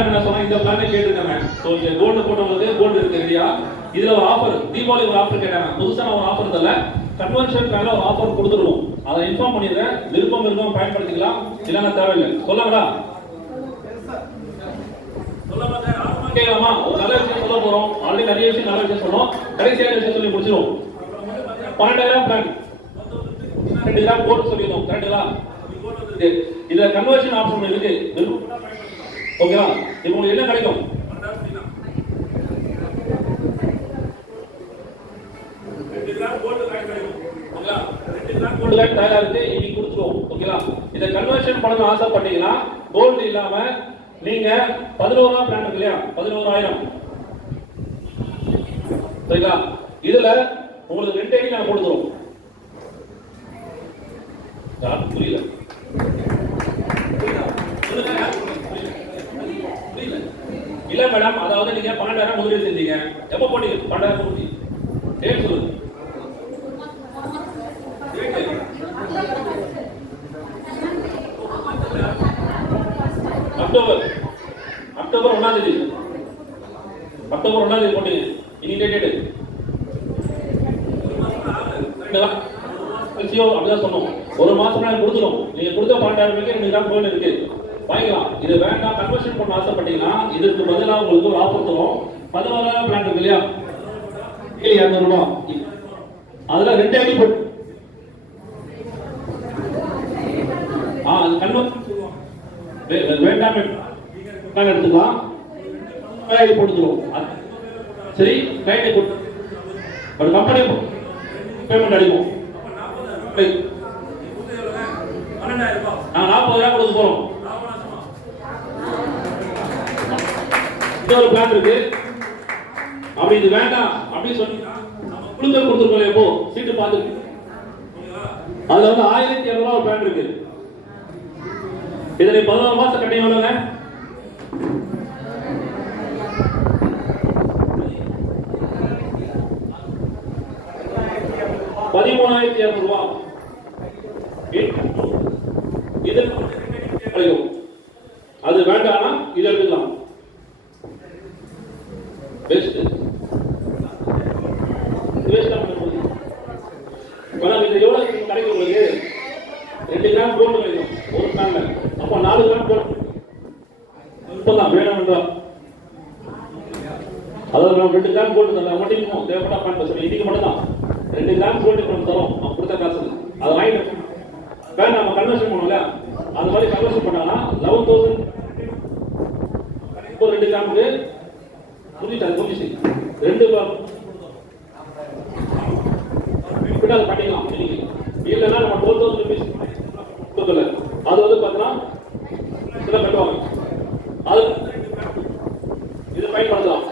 என்ன சொன்னா இந்த பிளானே கேட்டிருக்காங்க. ஸோ இங்க கோல்டு போட்டவங்களுக்கு கோல்டு இருக்கு இல்லையா? இதுல ஒரு ஆஃபர், தீபாவளி ஒரு ஆஃபர் கேட்டாங்க. புதுசா ஒரு ஆஃபர் தரல, கன்வென்ஷன் பிளான்ல ஒரு ஆஃபர் கொடுத்துருவோம். அதை இன்ஃபார்ம் பண்ணிடுறேன். விருப்பம் இருக்கும் பயன்படுத்திக்கலாம், இல்லைன்னா தேவையில்லை. சொல்லாங்களா? கேட்கலாமா? ஒரு நல்ல விஷயம் சொல்ல போறோம். ஆல்ரெடி நிறைய விஷயம் நல்ல விஷயம் சொன்னோம். கடைசியான விஷயம் சொல்லி முடிச்சிருவோம். 12,000 பிளான் 2 கிராம் கோல்டு சொல்லியிருந்தோம். கரெக்டுங்களா? இதுல கன்வர்ஷன் ஆப்ஷன் இருக்கு. ஓகேவா? இப்போ உங்களுக்கு என்ன கிடைக்கும்? 2 கிராம் கோல்டு காயின் கிடைக்கும். ஓகேவா? 2 கிராம் கோல்டு காயின் தயாரா இருக்கு. இன்னைக்கு கொடுத்துருவோம். ஓகேவா? இத கன்வர்ஷன் பண்ணனும் ஆசைப்பட்டீங்கன்னா கோல்டு இல்லாம நீங்க 11,000 பிளான் இருக்கு இல்லையா? 11,000. சரிங்களா? இதுல உங்களுக்கு 2 ஐடி நான் கொடுத்துறோம். புரியல? இல்ல மேடம், அதாவது நீங்க 12,000 முதலீடு செஞ்சீங்க. எப்ப போட்டீங்க? 12,000 போட்டி. டேட் சொல்லுங்க. அக்டோபர் 1ஆம் தேதி. அக்டோபர் 1ஆம் தேதி போட்டீங்க. இன்னைக்கு டேட் அப்படிதான் சொன்னோம். ஒரு மாசம் நான் கொடுத்துரும். நீங்க கொடுத்த 12,000 நீங்க தான் கோல் இருக்கு, வாங்கிக்கலாம். இது வேண்டாம் கன்வர்ஷன் பண்ண ஆசைப்பட்டீங்கன்னா இதுக்கு பதிலாக உங்களுக்கு ஒரு ஆஃபர் தரும். 11,000 பிளான் இருக்கு இல்லையா? 200 ரூபாய். அதுல 2 ஐடி போட்டு வேண்டாம் எடுத்துக்கலாம். ஐடி போட்டுக்கிறோம். சரி, கைடி போட்டு ஒரு கம்பெனி பேமெண்ட் அடிக்கும். 40,000 கொடுக்க போறோம். இன்னொரு பிளான் இருக்கு. அப்படி இது வேண்டாம் அப்படி சொன்னீங்கன்னா குழுக்கள் கொடுத்துருக்கோம். எப்போ சீட்டு பார்த்து அதுல வந்து 1,200 ரூபாய் பிளான் இருக்கு. இதை 11 மாசம் கட்டி எவ்வளவுங்க? 13,200 ரூபாய். இது அது வேண்டாம்னா இது எடுத்துக்கலாம். பெஸ்ட் வேஸ்டா பண்ணுங்க. மேடம் இது எவ்வளவு கிடைக்கும் உங்களுக்கு? 2 கிராம் கோல்டு கிடைக்கும் ஒரு பிளான்ல. அப்ப 4 கிராம் கோல்டு இப்பதான் வேணும்ன்றா. அதாவது நம்ம 2 கிராம் கோல்டு தரலாம். மட்டும் தேவைப்பட்டா பண்ண சொல்லி இன்னைக்கு மட்டும் தான் 2 கிராம் கோல்டு நம்ம தரோம். நம்ம கொடுத்த காசு அதை வாங்கிட்டு வேணும் நம்ம கன்வர்ஷன் பண்ணுவோம்ல, அது மாதிரி கன்வர்ஷன் பண்ணாங்கன்னா 11,000 இப்போ 2 கிராமுக்கு புரிஞ்சிச்சு 2 அதை பண்ணிக்கலாம். இல்லைன்னா நம்ம 12,000 ருபீஸ் கொடுக்கல. அது வந்து பார்த்தீங்கன்னா சில கட்டுவாங்க. அது இது பயன்படுத்தலாம்.